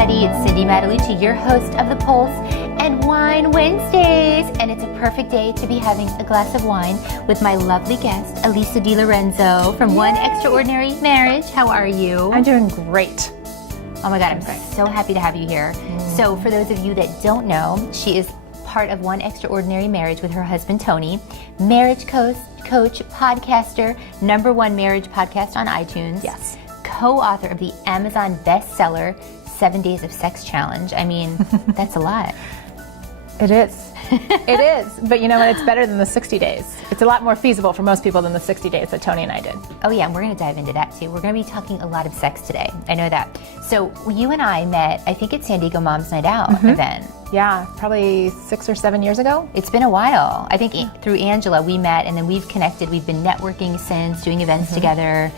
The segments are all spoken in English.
everybody. It's Cindy Matalucci, your host of The Pulse and Wine Wednesdays. And it's a perfect day to be having a glass of wine with my lovely guest, Alisa DiLorenzo from One Extraordinary Marriage. How are you? I'm doing great. Oh my God, I'm so happy to have you here. So for those of you that don't know, she is part of One Extraordinary Marriage with her husband, Tony, marriage coach, podcaster, #1 marriage podcast on iTunes. Yes. Co-author of the Amazon bestseller, 7 Days of Sex Challenge. I mean, that's a lot. It is. It is. But you know what? It's better than the 60 days. It's a lot more feasible for most people than the 60 days that Tony and I did. Oh yeah, and we're going to dive into that too. We're going to be talking a lot of sex today. I know that. So you and I met, I think, at San Diego Mom's Night Out event. Yeah, probably 6 or 7 years ago. It's been a while. I think through Angela we met, and then we've connected. We've been networking since, doing events together.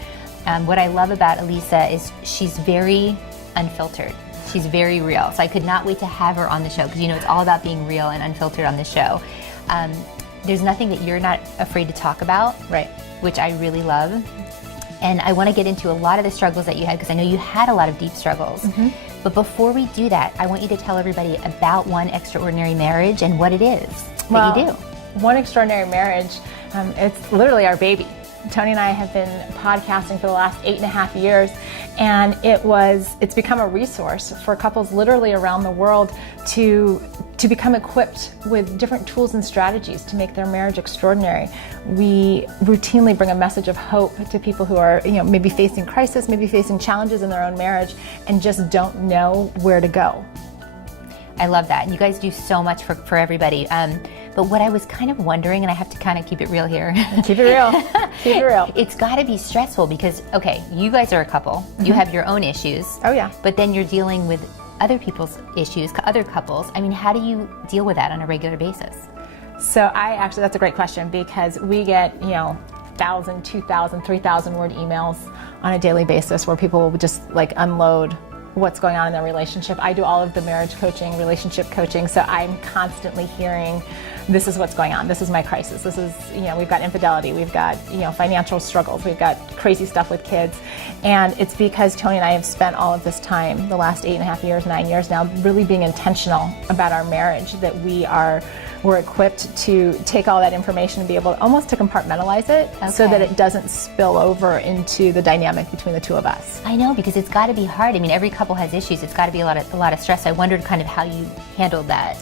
What I love about Alisa is she's very unfiltered. She's very real. So I could not wait to have her on the show because, you know, it's all about being real and unfiltered on the show. There's nothing that you're not afraid to talk about, Right. which I really love. And I want to get into a lot of the struggles that you had because I know you had a lot of deep struggles. But before we do that, I want you to tell everybody about One Extraordinary Marriage and what it is that you do. One Extraordinary Marriage, it's literally our baby. Tony and I have been podcasting for the last 8.5 years, and it's become a resource for couples literally around the world to become equipped with different tools and strategies to make their marriage extraordinary. We routinely bring a message of hope to people who are, you know, maybe facing crisis, maybe facing challenges in their own marriage, and just don't know where to go. I love that. You guys do so much for everybody. But what I was kind of wondering, and I have to kind of keep it real here. Keep it real. Keep it real. It's got to be stressful because, okay, you guys are a couple. You have your own issues. Oh, yeah. But then you're dealing with other people's issues, other couples. I mean, how do you deal with that on a regular basis? So that's a great question because we get, 1,000, 2,000, 3,000 word emails on a daily basis where people will just like unload what's going on in their relationship. I do all of the marriage coaching, relationship coaching, so I'm constantly hearing, this is what's going on, this is my crisis, this is, we've got infidelity, we've got, financial struggles, we've got crazy stuff with kids. And it's because Tony and I have spent all of this time, the last 8.5 years, 9 years now, really being intentional about our marriage, that we're equipped to take all that information and be able almost to compartmentalize it so that it doesn't spill over into the dynamic between the two of us. I know, because it's got to be hard. I mean, every couple has issues. It's got to be a lot of stress. I wondered kind of how you handled that.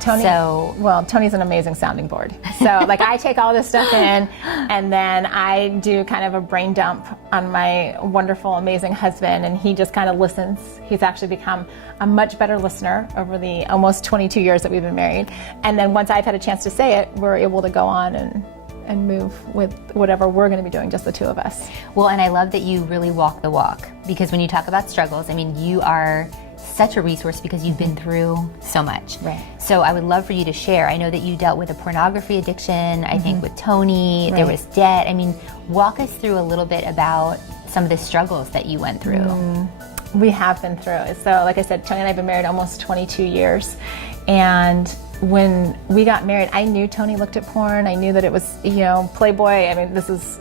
Tony's an amazing sounding board. So like I take all this stuff in and then I do kind of a brain dump on my wonderful, amazing husband, and he just kind of listens. He's actually become a much better listener over the almost 22 years that we've been married. And then once I've had a chance to say it, we're able to go on and move with whatever we're going to be doing, just the two of us. Well, and I love that you really walk the walk, because when you talk about struggles, I mean, you are such a resource because you've been through so much. Right. So I would love for you to share. I know that you dealt with a pornography addiction, I think with Tony, there was debt. I mean, walk us through a little bit about some of the struggles that you went through. We have been through it. So like I said, Tony and I have been married almost 22 years. And when we got married, I knew Tony looked at porn. I knew that it was, Playboy. I mean, this is,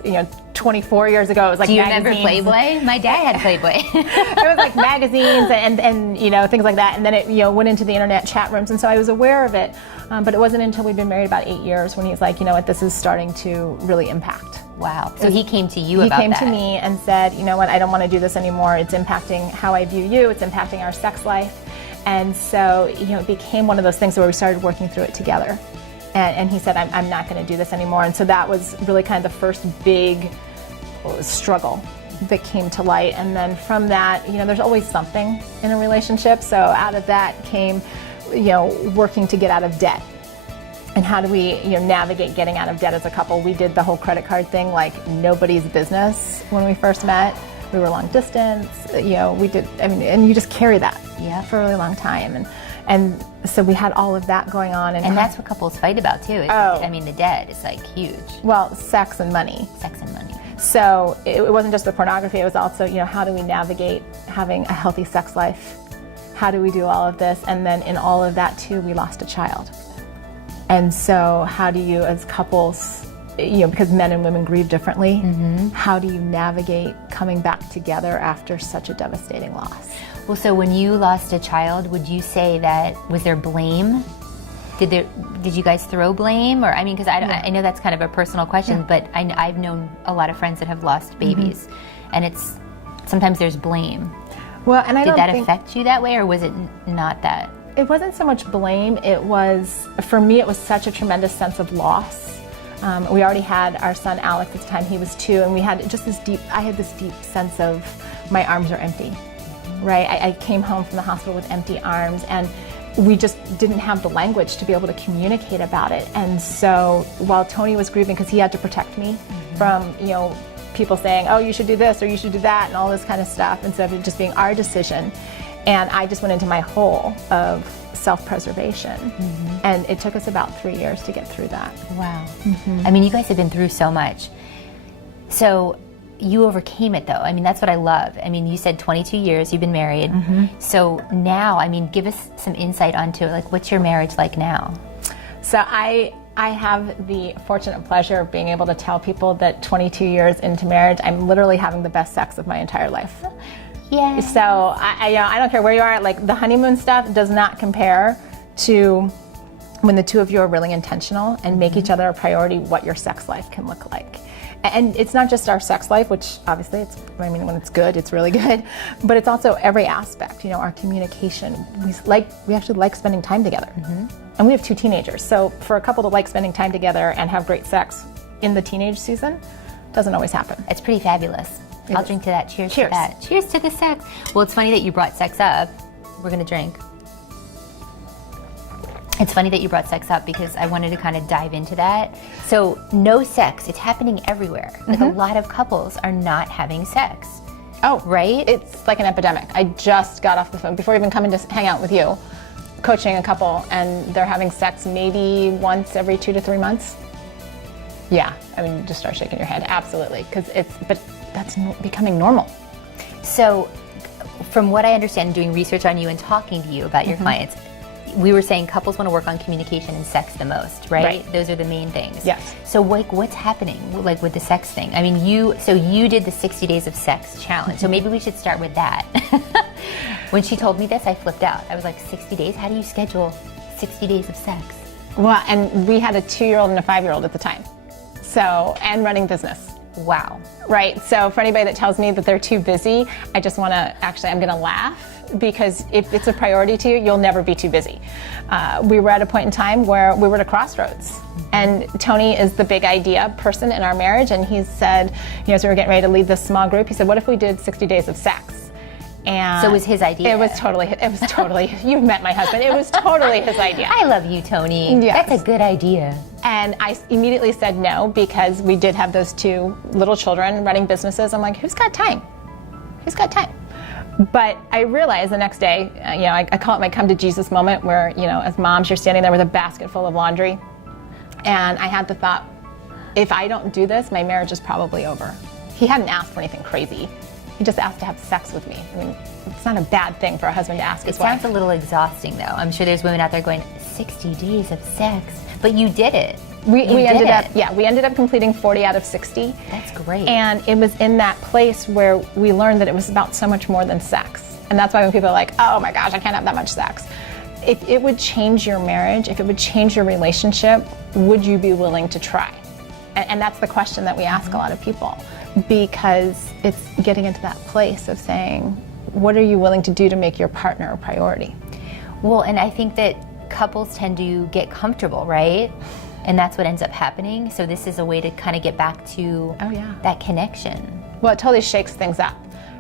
24 years ago. It was like magazines. Do you remember Playboy? My dad had Playboy. It was like magazines and things like that. And then it, went into the internet chat rooms. And so I was aware of it. But it wasn't until we'd been married about 8 years when he's like, this is starting to really impact. Wow. So he came to you about that. He came to me and said, I don't want to do this anymore. It's impacting how I view you. It's impacting our sex life. And so, it became one of those things where we started working through it together. And he said, I'm not going to do this anymore. And so that was really kind of the first big struggle that came to light. And then from that, there's always something in a relationship. So out of that came, working to get out of debt. And how do we, navigate getting out of debt as a couple? We did the whole credit card thing like nobody's business when we first met. We were long distance, we did, and you just carry that for a really long time. And so we had all of that going on. And that's what couples fight about too. The debt is like huge. Well, sex and money. Sex and money. So it wasn't just the pornography, it was also, how do we navigate having a healthy sex life? How do we do all of this? And then in all of that too, we lost a child. And so how do you as couples, because men and women grieve differently, how do you navigate coming back together after such a devastating loss? Well, so when you lost a child, would you say that, was there blame? Did you guys throw blame? Or, I mean, because I know that's kind of a personal question, but I've known a lot of friends that have lost babies, and sometimes there's blame. Well, and did that affect you that way, or was it not that? It wasn't so much blame. It was, for me, it was such a tremendous sense of loss. We already had our son Alex at the time, he was 2, and we had just I had this deep sense of my arms are empty, right? I came home from the hospital with empty arms, and we just didn't have the language to be able to communicate about it. And so while Tony was grieving, because he had to protect me from, people saying, oh, you should do this or you should do that and all this kind of stuff, instead of it just being our decision. And I just went into my hole of self-preservation. And it took us about 3 years to get through that. Wow. I mean, you guys have been through so much. So you overcame it, though. I mean, that's what I love. I mean, you said 22 years you've been married. So now, I mean, give us some insight onto, like, what's your marriage like now? So I have the fortunate pleasure of being able to tell people that 22 years into marriage, I'm literally having the best sex of my entire life. Yeah. So I don't care where you are, like the honeymoon stuff does not compare to when the two of you are really intentional and make each other a priority, what your sex life can look like. And it's not just our sex life, which obviously when it's good, it's really good, but it's also every aspect, our communication. We actually like spending time together. And we have 2 teenagers. So for a couple to like spending time together and have great sex in the teenage season, doesn't always happen. It's pretty fabulous. I'll drink to that. Cheers to Cheers. that. Cheers to the sex. Well, it's funny that you brought sex up. We're going to drink. It's funny that you brought sex up because I wanted to kind of dive into that. So no sex, it's happening everywhere. Like a lot of couples are not having sex. Oh, right? It's like an epidemic. I just got off the phone before even coming to hang out with you, coaching a couple, and they're having sex maybe once every 2 to 3 months. Yeah, I mean, just start shaking your head. Absolutely, but that's becoming normal. So from what I understand, doing research on you and talking to you about your clients, we were saying couples want to work on communication and sex the most, right? Those are the main things. Yes. So like, what's happening like with the sex thing? I mean, you did the 60 days of sex challenge. So maybe we should start with that. When she told me this, I flipped out. I was like, 60 days? How do you schedule 60 days of sex? Well, and we had a 2-year-old and a 5-year-old at the time. So, and running business. Wow. Right. So for anybody that tells me that they're too busy, I just want to, I'm going to laugh, because if it's a priority to you, you'll never be too busy. We were at a point in time where we were at a crossroads, and Tony is the big idea person in our marriage, and he said, as we were getting ready to lead this small group, he said, what if we did 60 days of sex? And so it was his idea. It was totally, you've met my husband, it was totally his idea. I love you, Tony. Yes. That's a good idea. And I immediately said no, because we did have those 2 little children running businesses. I'm like, who's got time? Who's got time? But I realized the next day, I call it my come to Jesus moment, where, as moms, you're standing there with a basket full of laundry. And I had the thought, if I don't do this, my marriage is probably over. He hadn't asked for anything crazy. He just asked to have sex with me. I mean, it's not a bad thing for a husband to ask his wife. It sounds a little exhausting, though. I'm sure there's women out there going, 60 days of sex. But you did it. We ended up completing 40 out of 60. That's great. And it was in that place where we learned that it was about so much more than sex. And that's why when people are like, oh my gosh, I can't have that much sex. If it would change your marriage, if it would change your relationship, would you be willing to try? And that's the question that we ask a lot of people, because it's getting into that place of saying, what are you willing to do to make your partner a priority? Well, and I think that couples tend to get comfortable, right? And that's what ends up happening. So this is a way to kind of get back to that connection. Well, it totally shakes things up,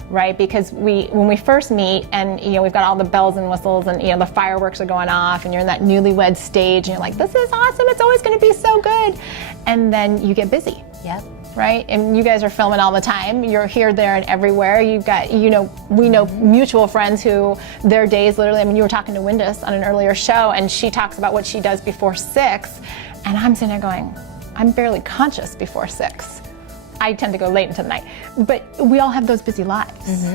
right? Because when we first meet, and we've got all the bells and whistles, and the fireworks are going off, and you're in that newlywed stage, and you're like, this is awesome, it's always going to be so good. And then you get busy. Yep. Right? And you guys are filming all the time. You're here, there, and everywhere. You've got, we know mutual friends who their days literally, you were talking to Windus on an earlier show, and she talks about what she does before 6. And I'm sitting there going, I'm barely conscious before 6. I tend to go late into the night. But we all have those busy lives.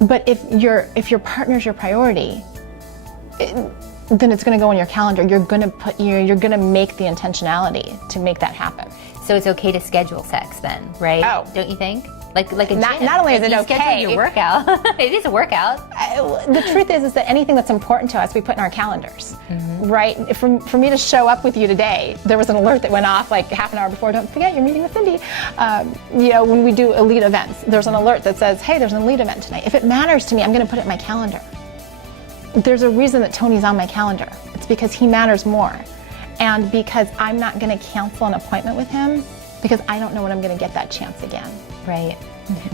But if your partner's your priority, then it's going to go on your calendar. You're going to make the intentionality to make that happen. So it's okay to schedule sex then, right? Oh. Don't you think? like a gym. Not only is it you okay, schedule your workout. It is a workout. The truth is that anything that's important to us, we put in our calendars, right? For me to show up with you today, there was an alert that went off like half an hour before. Don't forget, you're meeting with Cindy. When we do elite events, there's an alert that says, hey, there's an elite event tonight. If it matters to me, I'm going to put it in my calendar. There's a reason that Tony's on my calendar. It's because he matters more. And because I'm not going to cancel an appointment with him because I don't know when I'm going to get that chance again. Right.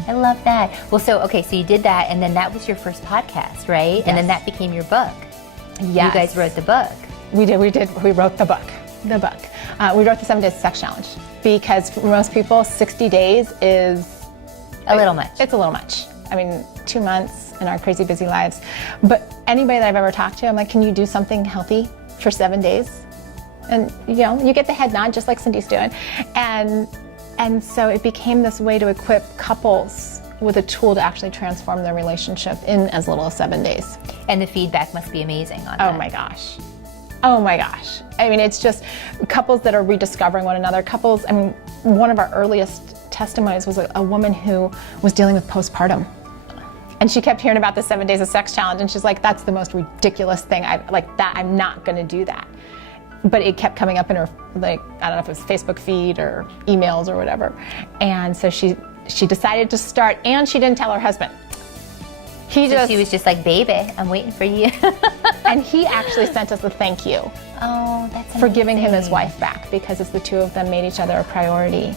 I love that. Well, so you did that, and then that was your first podcast, right? Yes. And then that became your book. Yes. You guys wrote the book. We did. We wrote the book. We wrote the 7 Days Sex Challenge because for most people, 60 days is a little much. It's a little much. I mean, 2 months in our crazy busy lives. But anybody that I've ever talked to, I'm like, can you do something healthy for 7 days? And you get the head nod just like Cindy's doing. And so it became this way to equip couples with a tool to actually transform their relationship in as little as 7 days. And the feedback must be amazing on that. Oh my gosh. Oh my gosh. I mean, it's just couples that are rediscovering one another. Couples, I mean, one of our earliest testimonies was a woman who was dealing with postpartum. And she kept hearing about the 7 Days of Sex Challenge, and she's like, that's the most ridiculous thing. I'm not gonna do that. But it kept coming up in her, I don't know if it was Facebook feed or emails or whatever. And so she decided to start, and she didn't tell her husband. She was just like, baby, I'm waiting for you. And he actually sent us a thank you. Oh, that's amazing. For giving him his wife back, because as the two of them made each other a priority,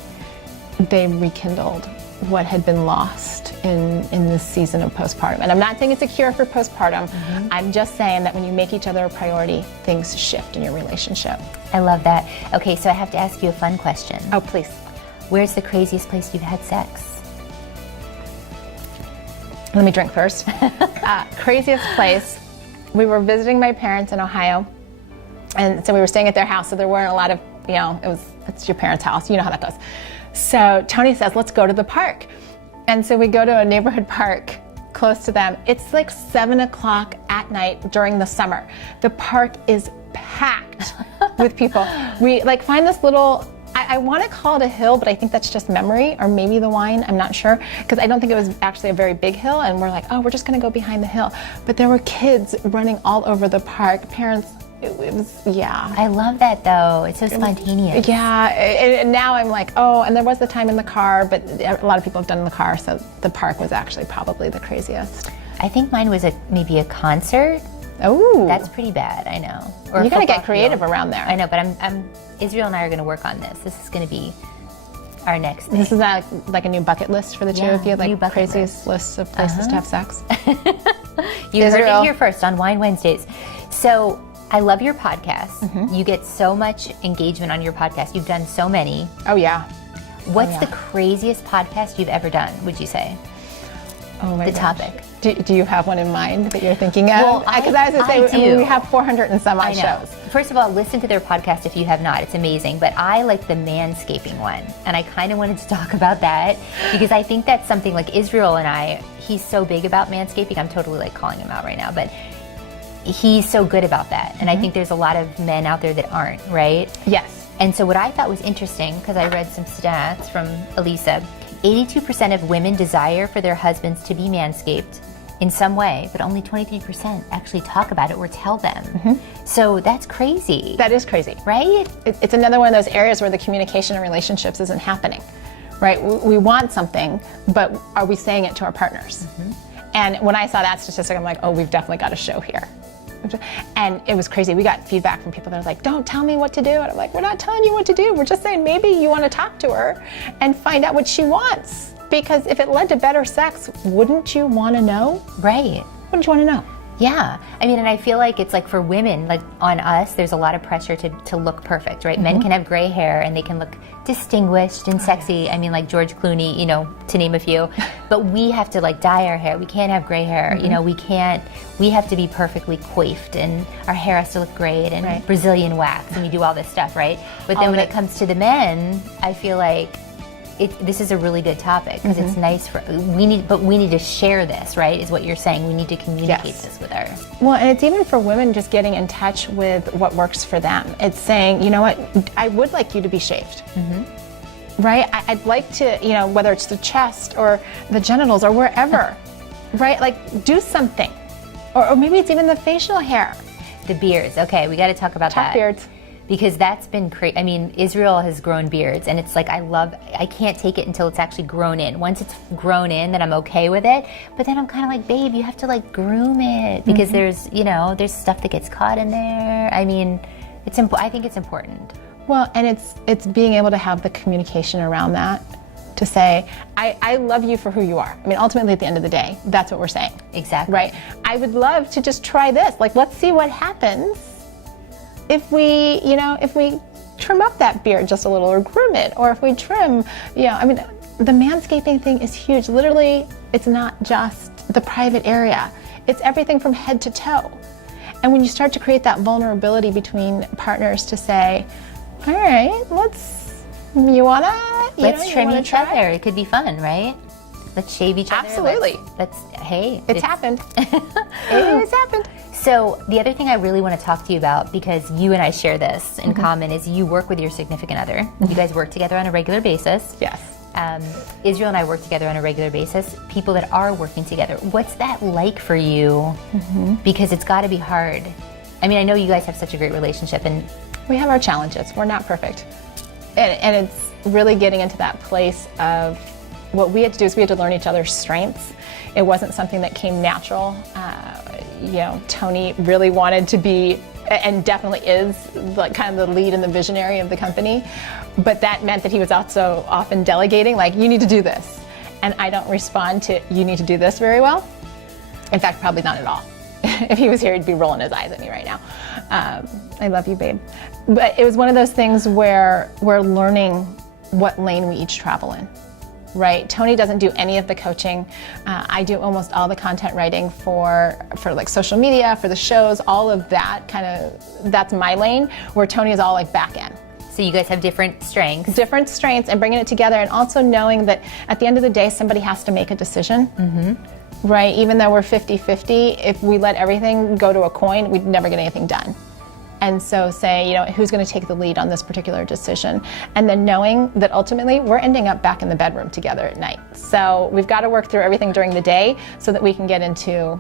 they rekindled what had been lost in this season of postpartum. And I'm not saying it's a cure for postpartum. I'm just saying that when you make each other a priority, things shift in your relationship. I love that. Okay, so I have to ask you a fun question. Oh, please. Where's the craziest place you've had sex? Let me drink first. Craziest place. We were visiting my parents in Ohio, and so we were staying at their house, so there weren't a lot of, it's your parents' house, you know how that goes. So Tony says, let's go to the park. And so we go to a neighborhood park close to them. It's like 7 o'clock at night during the summer. The park is packed with people. We find this little, I want to call it a hill, but I think that's just memory, or maybe the wine, I'm not sure, because I don't think it was actually a very big hill, and we're like, oh, we're just going to go behind the hill. But there were kids running all over the park, parents. It was, yeah. I love that, though. It's so spontaneous. Yeah, and now I'm like, oh, and there was the time in the car, but a lot of people have done in the car, so the park was actually probably the craziest. I think mine was maybe a concert. Oh. That's pretty bad, I know. Or you got to get creative around there. I know, but Israel and I are going to work on this. This is going to be our next thing. This is like a new bucket list for the two of you, like craziest lists of places to have sex. You heard it here first on Wine Wednesdays. So I love your podcast. You get so much engagement on your podcast. You've done so many. Oh, yeah. What's the craziest podcast you've ever done, would you say? Oh, my gosh. Topic. Do you have one in mind that you're thinking of? Well, because I was going to say, we have 400 and some odd shows. First of all, listen to their podcast if you have not. It's amazing. But I like the manscaping one. And I kind of wanted to talk about that because I think that's something like Israel and I, he's so big about manscaping. I'm totally calling him out right now. But he's so good about that. And I think there's a lot of men out there that aren't, right? Yes. And so what I thought was interesting, because I read some stats from Alisa, 82% of women desire for their husbands to be manscaped in some way, but only 23% actually talk about it or tell them. So that's crazy. That is crazy. Right? It's another one of those areas where the communication in relationships isn't happening, right? We want something, but are we saying it to our partners? And when I saw that statistic, I'm like, oh, we've definitely got a show here. And it was crazy. We got feedback from people that was like, don't tell me what to do. And I'm like, we're not telling you what to do. We're just saying maybe you want to talk to her and find out what she wants. Because if it led to better sex, wouldn't you want to know? Right. Wouldn't you want to know? Yeah. I mean, and I feel like it's like for women, like on us, there's a lot of pressure to look perfect, right? Men can have gray hair and they can look distinguished and sexy. I mean, like George Clooney, to name a few. But we have to dye our hair. We can't have gray hair. We have to be perfectly coiffed and our hair has to look great and Brazilian wax and we do all this stuff, right? But then when it comes to the men, I feel like this is a really good topic because it's nice we need to share this, right? Is what you're saying. We need to communicate this with our. Well, and it's even for women just getting in touch with what works for them. It's saying, you know what, I would like you to be shaved. right? I'd like to, whether it's the chest or the genitals or wherever, right? Like, do something. Or maybe it's even the facial hair. The beards. Okay, we got to talk about that. Beards. Because that's been crazy. I mean, Israel has grown beards, and it's like, I can't take it until it's actually grown in. Once it's grown in, then I'm okay with it. But then I'm kind of like, babe, you have to like groom it, because there's stuff that gets caught in there. I mean, I think it's important. Well, and it's being able to have the communication around that, to say, I love you for who you are. I mean, ultimately, at the end of the day, that's what we're saying. Exactly. Right? I would love to just try this. Like, let's see what happens if we trim up that beard just a little, or groom it, or if we trim, I mean, the manscaping thing is huge. Literally, it's not just the private area. It's everything from head to toe. And when you start to create that vulnerability between partners to say, all right, let's trim each other. It could be fun, right? Let's shave each other. Absolutely. It's happened. It has happened. So the other thing I really want to talk to you about, because you and I share this in common, is you work with your significant other. You guys work together on a regular basis. Yes. Israel and I work together on a regular basis. People that are working together, what's that like for you? Because it's got to be hard. I mean, I know you guys have such a great relationship, and we have our challenges. We're not perfect. And it's really getting into that place of what we had to do is we had to learn each other's strengths. It wasn't something that came natural. Tony really wanted to be, and definitely is, like kind of the lead and the visionary of the company. But that meant that he was also often delegating, like, you need to do this. And I don't respond to, you need to do this very well. In fact, probably not at all. If he was here, he'd be rolling his eyes at me right now. I love you, babe. But it was one of those things where we're learning what lane we each travel in. Right? Tony doesn't do any of the coaching. I do almost all the content writing for like social media, for the shows, all of that that's my lane, where Tony is all like back end. So you guys have different strengths. Different strengths, and bringing it together, and also knowing that at the end of the day, somebody has to make a decision. Right? Even though we're 50-50, if we let everything go to a coin, we'd never get anything done. And so say, who's going to take the lead on this particular decision? And then knowing that ultimately we're ending up back in the bedroom together at night. So we've got to work through everything during the day so that we can get into,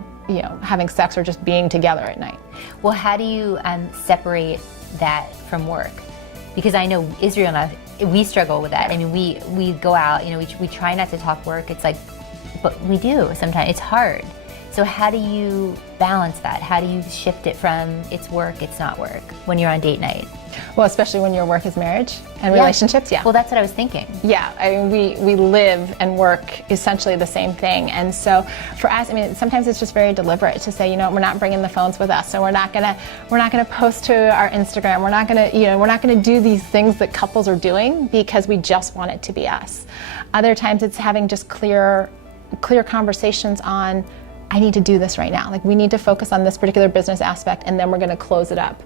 having sex or just being together at night. Well, how do you separate that from work? Because I know Israel and I, we struggle with that. I mean, we go out, we try not to talk work. It's like, but we do sometimes. It's hard. So how do you balance that? How do you shift it from it's work, it's not work, when you're on date night? Well, especially when your work is marriage and relationships, Well, that's what I was thinking. Yeah, I mean, we live and work essentially the same thing. And so for us, I mean, sometimes it's just very deliberate to say, we're not bringing the phones with us, so we're not gonna post to our Instagram. We're not gonna do these things that couples are doing because we just want it to be us. Other times it's having just clear conversations on, I need to do this right now. Like, we need to focus on this particular business aspect, and then we're going to close it up.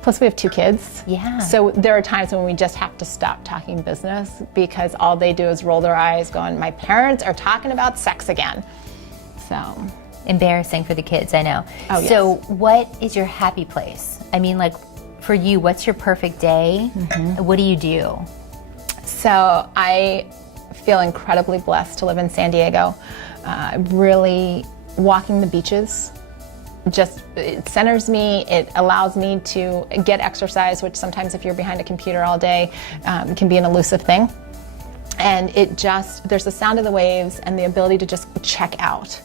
Plus, we have 2 kids. Yeah. So there are times when we just have to stop talking business because all they do is roll their eyes going, my parents are talking about sex again. So. Embarrassing for the kids, I know. Oh, yes. So what is your happy place? I mean, like, for you, what's your perfect day? What do you do? So I feel incredibly blessed to live in San Diego. Really walking the beaches, it centers me, it allows me to get exercise, which sometimes if you're behind a computer all day can be an elusive thing. And there's the sound of the waves and the ability to just check out.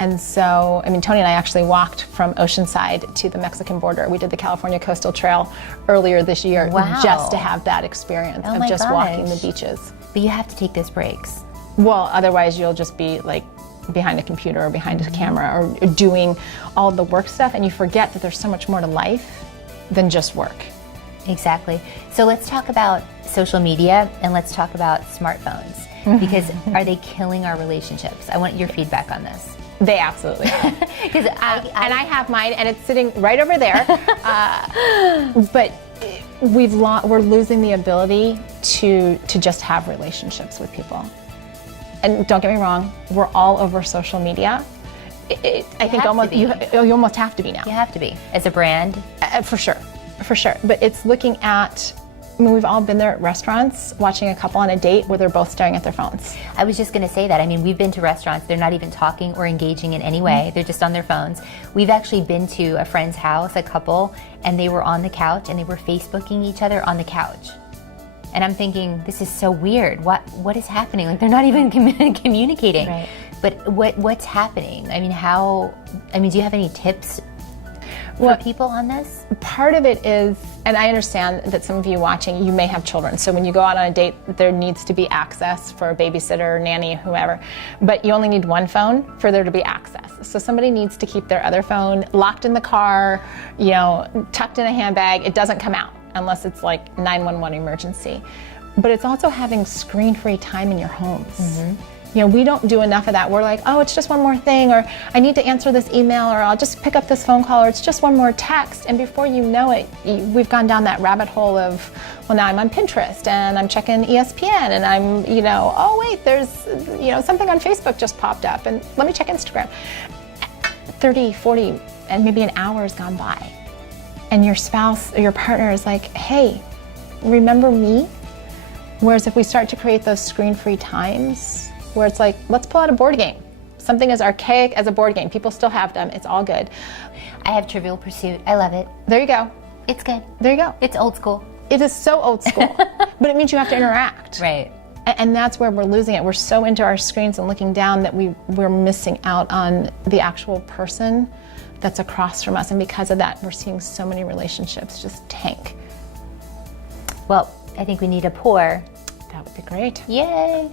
And so, I mean, Tony and I actually walked from Oceanside to the Mexican border. We did the California Coastal Trail earlier this year. Wow. Just to have that experience of just walking the beaches. But you have to take those breaks. Well, otherwise you'll just be like behind a computer or behind a camera or doing all the work stuff, and you forget that there's so much more to life than just work. Exactly. So let's talk about social media, and let's talk about smartphones, because are they killing our relationships? I want your feedback on this. They absolutely are. Because and I have mine, and it's sitting right over there. But we're losing the ability to just have relationships with people. And don't get me wrong, we're all over social media. I think you almost have to be now. You have to be, as a brand. For sure. But it's looking at I mean, we've all been there at restaurants watching a couple on a date where they're both staring at their phones. I was just going to say that. I mean, we've been to restaurants, they're not even talking or engaging in any way. They're just on their phones. We've actually been to a friend's house, a couple, and they were on the couch and they were Facebooking each other on the couch. And I'm thinking, this is so weird. What is happening? Like, they're not even communicating. Right. But what's happening? I mean, do you have any tips for people on this? Part of it is, and I understand that some of you watching, you may have children. So when you go out on a date, there needs to be access for a babysitter, nanny, whoever. But you only need one phone for there to be access. So somebody needs to keep their other phone locked in the car, tucked in a handbag. It doesn't come out unless it's like 911 emergency. But it's also having screen-free time in your homes. We don't do enough of that. We're like, oh, it's just one more thing, or I need to answer this email, or I'll just pick up this phone call, or it's just one more text. And before you know it, we've gone down that rabbit hole of, well, now I'm on Pinterest and I'm checking ESPN and I'm, oh wait, there's, something on Facebook just popped up and let me check Instagram. 30, 40, and maybe an hour has gone by. And your spouse or your partner is like, hey, remember me? Whereas if we start to create those screen-free times, where it's like, let's pull out a board game. Something as archaic as a board game. People still have them. It's all good. I have Trivial Pursuit. I love it. There you go. It's good. There you go. It's old school. It is so old school. But it means you have to interact. Right. And that's where we're losing it. We're so into our screens and looking down that we're missing out on the actual person that's across from us. And because of that, we're seeing so many relationships just tank. Well, I think we need a pour. That would be great. Yay.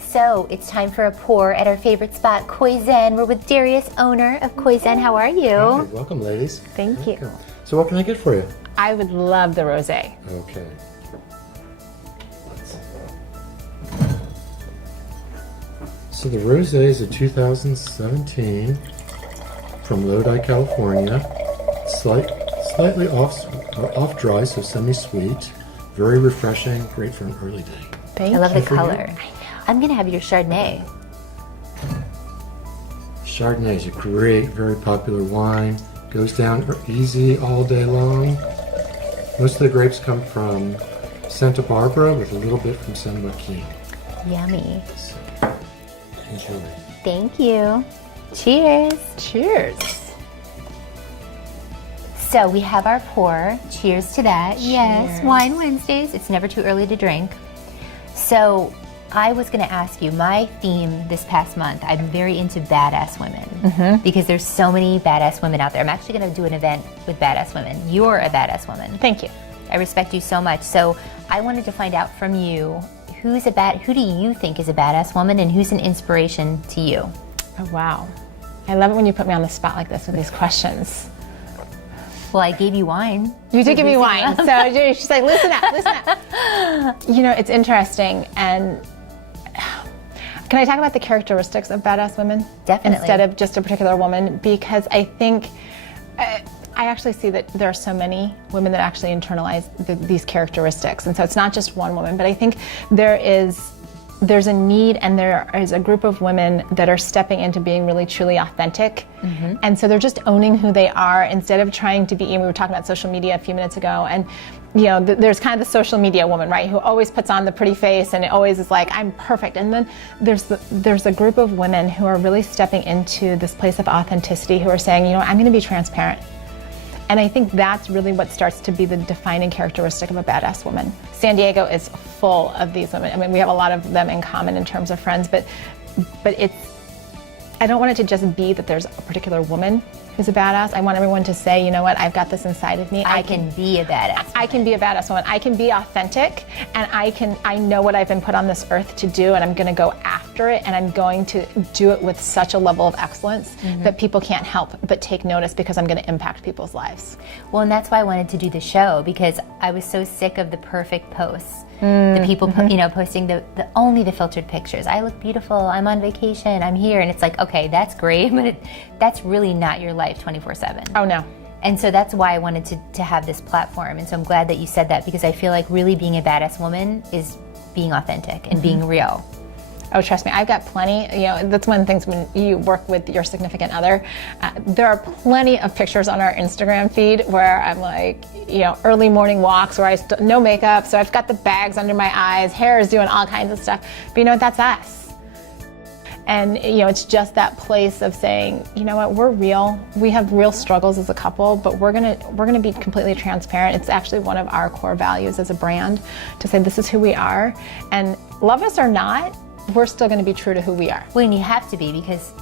So it's time for a pour at our favorite spot, Koi Zen. We're with Darius, owner of Koi Zen. How are you? Hey, welcome, ladies. Thank you. So what can I get for you? I would love the rosé. Okay. So the rosé is a 2017 from Lodi, California. Slightly off dry, so semi-sweet. Very refreshing, great for an early day. Thank I love you. the color. I'm going to have your Chardonnay. Chardonnay is a great, very popular wine. Goes down easy all day long. Most of the grapes come from Santa Barbara with a little bit from San Joaquin. Yummy. So, enjoy. Thank you. Cheers. Cheers. So we have our pour. Cheers to that. Cheers. Yes, Wine Wednesdays. It's never too early to drink. So I was going to ask you, my theme this past month, I'm very into badass women because there's so many badass women out there. I'm actually going to do an event with badass women. You're a badass woman. Thank you. I respect you so much. So I wanted to find out from you, who do you think is a badass woman and who's an inspiration to you? Oh, wow. I love it when you put me on the spot like this with these questions. Well, I gave you wine. You did give me wine. So she's like, listen up, listen up. It's interesting. And can I talk about the characteristics of badass women? Definitely. Instead of just a particular woman? Because I think I actually see that there are so many women that actually internalize these characteristics. And so it's not just one woman, but I think there's a need and there is a group of women that are stepping into being really truly authentic. And so they're just owning who they are instead of trying to be, and we were talking about social media a few minutes ago, and there's kind of the social media woman, right, who always puts on the pretty face and it always is like, I'm perfect. And then there's a group of women who are really stepping into this place of authenticity, who are saying, I'm going to be transparent. And I think that's really what starts to be the defining characteristic of a badass woman. San Diego is full of these women. I mean, we have a lot of them in common in terms of friends, but I don't want it to just be that there's a particular woman who's a badass. I want everyone to say, you know what, I've got this inside of me. I can be a badass woman. I can be a badass woman. I can be authentic, and I know what I've been put on this earth to do, and I'm going to go after it, and I'm going to do it with such a level of excellence that people can't help but take notice, because I'm going to impact people's lives. Well, and that's why I wanted to do the show, because I was so sick of the perfect posts. The people, posting only the filtered pictures. I look beautiful. I'm on vacation. I'm here, and it's like, okay, that's great, but that's really not your life 24/7. Oh no. And so that's why I wanted to have this platform. And so I'm glad that you said that, because I feel like really being a badass woman is being authentic and being real. Oh, trust me, I've got plenty. You know, that's one of the things when you work with your significant other. There are plenty of pictures on our Instagram feed where I'm like, you know, early morning walks where no makeup, so I've got the bags under my eyes, hair is doing all kinds of stuff. But you know what, that's us. And you know, it's just that place of saying, you know what, we're real. We have real struggles as a couple, but we're gonna be completely transparent. It's actually one of our core values as a brand to say this is who we are, and love us or not, we're still going to be true to who we are. Well, and you have to be, because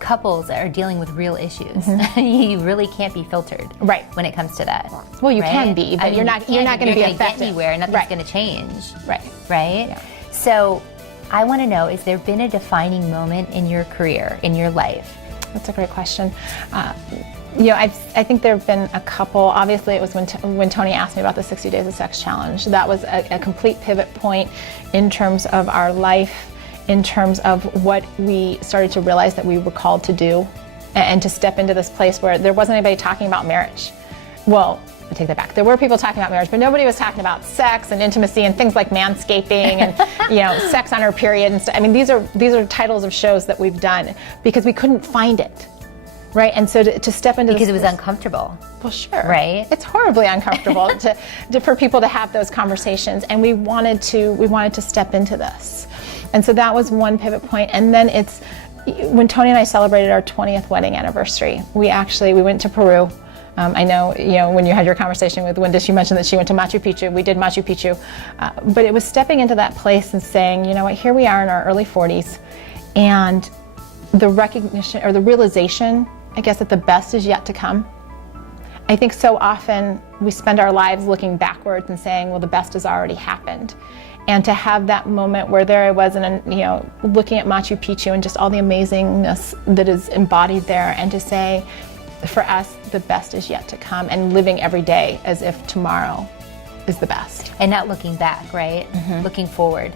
couples are dealing with real issues. You really can't be filtered, right, when it comes to that. Well, you right? can be, but you're not going to be effective. Get anywhere. Nothing's going to change. Right. Right. Yeah. So, I want to know: is there been a defining moment in your career, in your life? That's a great question. You know, I think there have been a couple. Obviously, it was when Tony asked me about the 60 Days of Sex Challenge. That was a complete pivot point in terms of our life, in terms of what we started to realize that we were called to do, and to step into this place where there wasn't anybody talking about marriage. Well, I take that back. There were people talking about marriage, but nobody was talking about sex and intimacy and things like manscaping and you know, sex on our period and stuff. I mean, these are titles of shows that we've done because we couldn't find it. Right, and so to step into because it was uncomfortable. Well, sure. Right, it's horribly uncomfortable for people to have those conversations, and we wanted to step into this, and so that was one pivot point. And then it's when Tony and I celebrated our 20th wedding anniversary. We went to Peru. I know, you know, when you had your conversation with Windus, you mentioned that she went to Machu Picchu. We did Machu Picchu, but it was stepping into that place and saying, you know what, here we are in our early 40s, and the recognition or the realization, I guess, that the best is yet to come. I think so often we spend our lives looking backwards and saying, well, the best has already happened. And to have that moment where there I was, and you know, looking at Machu Picchu and just all the amazingness that is embodied there, and to say, for us, the best is yet to come, and living every day as if tomorrow is the best. And not looking back, right? Looking forward.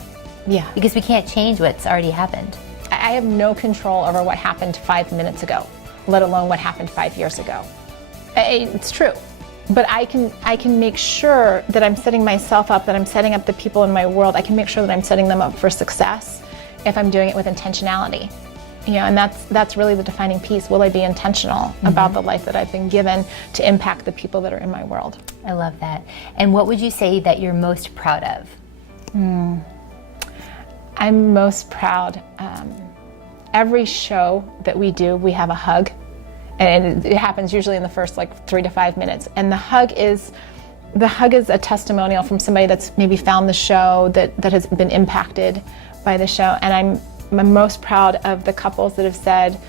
Yeah. Because we can't change what's already happened. I have no control over what happened 5 minutes ago, let alone what happened 5 years ago. It's true. But I can make sure that I'm setting myself up, that I'm setting up the people in my world. I can make sure that I'm setting them up for success if I'm doing it with intentionality. You know, and that's really the defining piece. Will I be intentional about the life that I've been given to impact the people that are in my world? I love that. And what would you say that you're most proud of? I'm most proud. Every show that we do, we have a hug. And it happens usually in the first 3 to 5 minutes. And the hug is a testimonial from somebody that's maybe found the show, that has been impacted by the show. And I'm most proud of the couples that have said,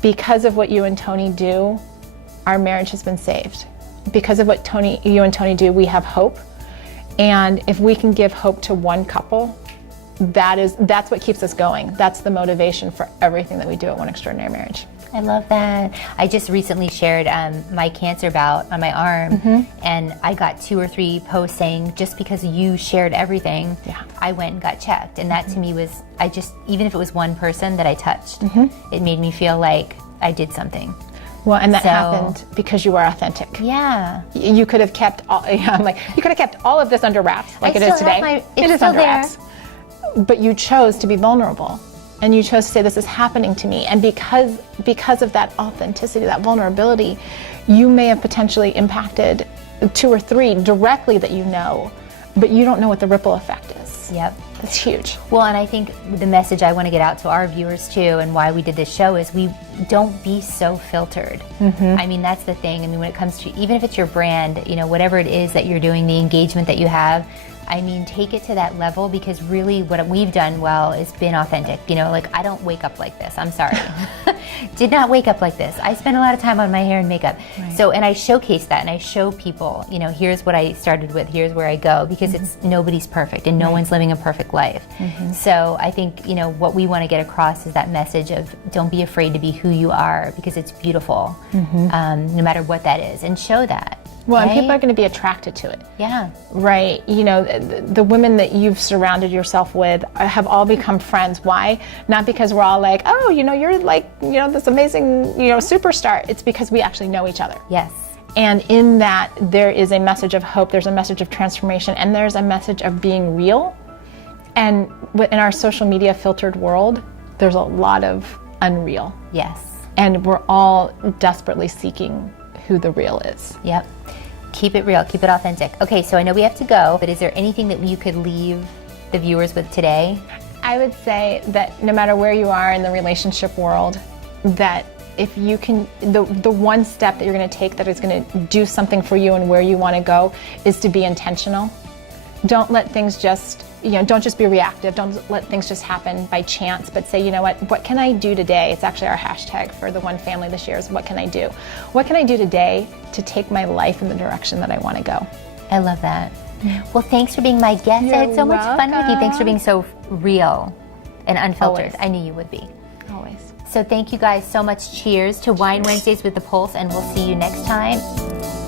because of what you and Tony do, our marriage has been saved. Because of what you and Tony do, we have hope. And if we can give hope to one couple, that's what keeps us going. That's the motivation for everything that we do at One Extraordinary Marriage. I love that. I just recently shared my cancer bout on my arm, and I got 2 or 3 posts saying, just because you shared everything, I went and got checked. And that to me was, even if it was one person that I touched, it made me feel like I did something. Well, and that happened because you were authentic. Yeah. You could have kept all, you could have kept all of this under wraps like it is today. It is under wraps. But you chose to be vulnerable. And you chose to say, this is happening to me. And because of that authenticity, that vulnerability, you may have potentially impacted 2 or 3 directly that you know, but you don't know what the ripple effect is. Yep. That's huge. Well, and I think the message I want to get out to our viewers too, and why we did this show, is we don't be so filtered. I mean, that's the thing. I mean, when it comes to, even if it's your brand, you know, whatever it is that you're doing, the engagement that you have, I mean, take it to that level, because really what we've done well is been authentic. You know, I don't wake up like this. I'm sorry. Did not wake up like this. I spend a lot of time on my hair and makeup. Right. So, and I showcase that, and I show people, you know, here's what I started with, here's where I go, because it's nobody's perfect, and no one's living a perfect life. So I think, you know, what we want to get across is that message of, don't be afraid to be who you are, because it's beautiful, no matter what that is, and show that. Well, right? And people are going to be attracted to it. Yeah. Right. You know, the women that you've surrounded yourself with have all become friends. Why? Not because we're all like, oh, you know, you're like, you know, this amazing, you know, superstar. It's because we actually know each other. Yes. And in that, there is a message of hope, there's a message of transformation, and there's a message of being real. And in our social media filtered world, there's a lot of unreal. Yes. And we're all desperately seeking who the real is. Yep. Keep it real, keep it authentic. Okay, so I know we have to go, but is there anything that you could leave the viewers with today? I would say that no matter where you are in the relationship world, that if you can, the one step that you're going to take that is going to do something for you and where you want to go is to be intentional. Don't let things just, don't just be reactive. Don't let things just happen by chance, but say, you know what can I do today? It's actually our hashtag for the One Family this year is what can I do? What can I do today to take my life in the direction that I want to go? I love that. Well, thanks for being my guest. I had so much fun with you. Thanks for being so real and unfiltered. Always. I knew you would be. Always. So thank you guys so much. Cheers to Wine Wednesdays with the Pulse, and we'll see you next time.